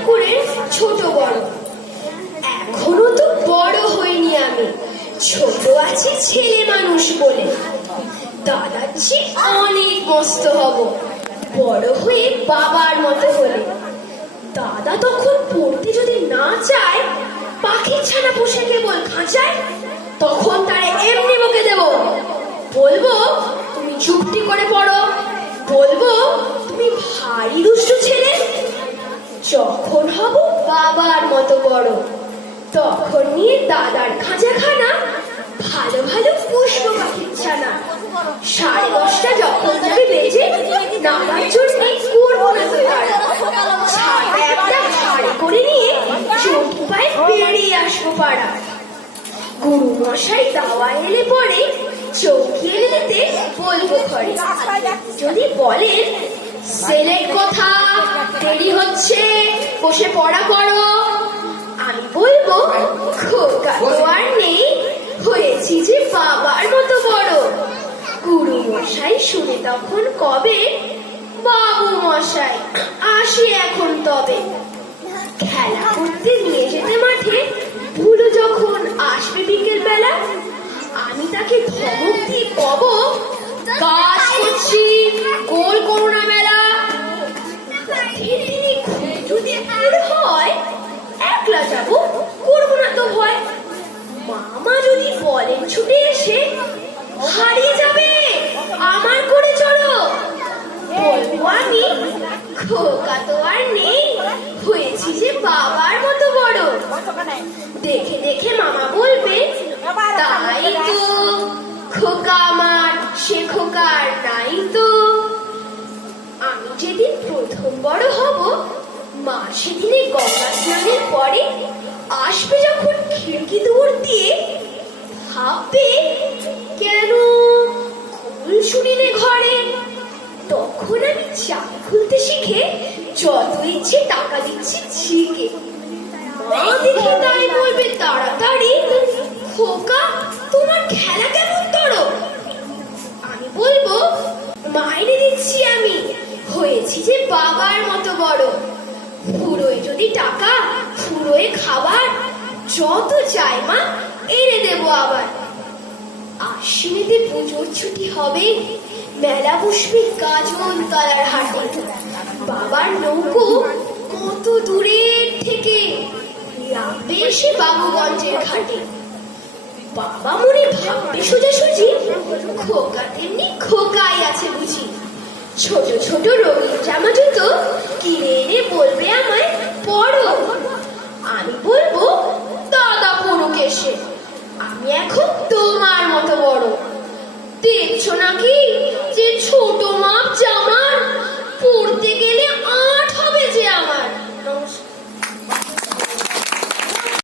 ঠাকুরের ছোট বড়। এখনও তো বড় হইনি আমি। ছোট আছি ছেলে মানুষ বলে। অনেক মস্ত হব। বড় হয়ে বাবার মতো হলে। দাদা তখন পড়তে যদি না চায়, পাখির ছানা পোষে কেবল খাঁচায়, তখন তারে এমনি বকে দেব। বলব, তুমি চুপটি করে পড়ো। বলব, তুমি ভারী দুষ্টু ছেলে যখন হব বাবার মতো বড়। তখন নিয়ে দাদার খাঁচাখানা, ভালো ভালো পুষ্প পাখির ছানা। সাড়ে দশটা যখন যাবে বেজে নামার জন্য করব না তো তারা। একটা ভারী করে নিয়ে চৌকি পায়ে বেরিয়ে আসব পাড়া। গুরু মশাই দাওয়া এলে পরে চৌকি এলে বলব ঘরে। যদি বলেন সেলের কথা দেরি হচ্ছে। বসে পড়া করো। আমি বলব, খোকা তো আর নেই। হয়েছি যে বাবার মতো বড়। গুরু মশাই শুনে তখন কবে? বাবু মশাই, আসি এখন তবে। খেলা করতে নিয়ে যেতে মাঠে ভুলো যখন আসবে বিকেল বেলা আমি তাকে ধমক দিয়ে কব যে বাবার মতো বড়। দেখে দেখে মামা বলবে, তাই তো, খোকা আমার, সে খোকা আর নাই তো। আমি যেদিন প্রথম বড় হব, মা সেদিনে গঙ্গা স্নানের পরে আসবে যখন খিড়কি দৌড় দিয়ে। ভাববে, কেন কুলসুরিনে ঘরে? তখন আমি চাবি খুলতে শিখে যত ইচ্ছে টাকা দিচ্ছি ঝিকে মা দেখে তাই বলবে, তাড়াতাড়ি। খোকা, তোমার খেলা কেমন তরো আমি বলব, মাইনে দিচ্ছি আমি। হয়েছি যে বাবার মতো বড়। ফুরোয় যদি টাকা, ফুরোয় খাবার। যত চাই মা, এনে দেবো আবার। আশ্বিনীতে পুজোর ছুটি হবে। মেলা বসবে গাজন তলার হাটে। বাবার নৌকো কত দূরের থেকে এসে বাবুগঞ্জের ঘাটে। বাবা মনে ভাববে সোজাসুজি, খোকা তেমনি খোকাই আছে বুঝি। ছোট ছোট রঙিন জামা জুতো কিনে এনে বলবে আমায়, পড়ো। আমি বলব, দাদা পড়ুক এসে। আমি এখন তোমার মতো বড়। দেখছ নাকি যে ছোট মাপ গেলে